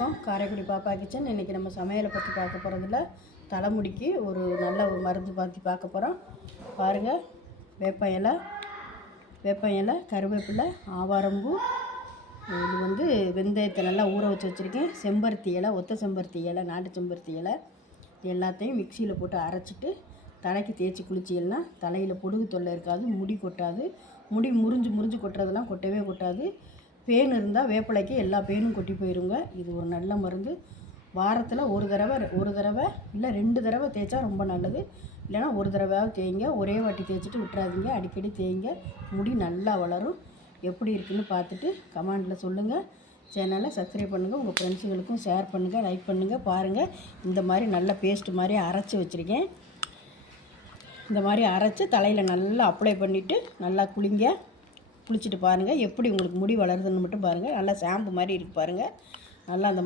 வணக்கம். காரைக்குடி பாப்பா கிச்சன். இன்றைக்கி நம்ம சமையலை பற்றி பார்க்க போகிறதில்ல, தலைமுடிக்கு ஒரு நல்ல ஒரு மருந்து பற்றி பார்க்க போகிறோம். பாருங்கள், வேப்ப இலை, கருவேப்பிலை, ஆவாரம்பூ, இது வெந்தயத்தை நல்லா ஊற வச்சு வச்சுருக்கேன். செம்பருத்தி இலை, ஒத்த செம்பருத்தி இலை, நாட்டு செம்பருத்தி இலை, எல்லாத்தையும் மிக்சியில் போட்டு அரைச்சிட்டு தலைக்கு தேய்ச்சி குளிச்சிங்கன்னா தலையில் பொடுகு தொல்லை இருக்காது, முடி கொட்டாது. முடி முறிஞ்சு கொட்டுறதெல்லாம் கொட்டவே கொட்டாது. பேன் இருந்தால் வேப்பிலைக்கு எல்லா பேனும் கொட்டி போயிருங்க. இது ஒரு நல்ல மருந்து. வாரத்தில் ஒரு தடவை இல்லை 2 தடவை தேய்ச்சா ரொம்ப நல்லது. இல்லைனா ஒரு தடவையாவது தேய்ங்க. ஒரே வாட்டி தேய்ச்சிட்டு விட்டுறாதீங்க, அடிக்கடி தேய்ங்க. முடி நல்லா வளரும். எப்படி இருக்குன்னு பார்த்துட்டு கமெண்டில் சொல்லுங்கள். சேனலை சப்ஸ்கிரைப் பண்ணுங்கள். உங்கள் ஃப்ரெண்ட்ஸுங்களுக்கும் ஷேர் பண்ணுங்கள், லைக் பண்ணுங்கள். பாருங்கள், இந்த மாதிரி நல்ல பேஸ்ட்டு மாதிரி அரைச்சி வச்சுருக்கேன். இந்த மாதிரி அரைச்சி தலையில் நல்லா அப்ளை பண்ணிவிட்டு நல்லா குளிச்சுட்டு பாருங்கள். எப்படி உங்களுக்கு முடி வளருதுன்னு மட்டும் பாருங்கள். நல்லா ஷாம்பு மாதிரி இருக்குது பாருங்கள். நல்லா அந்த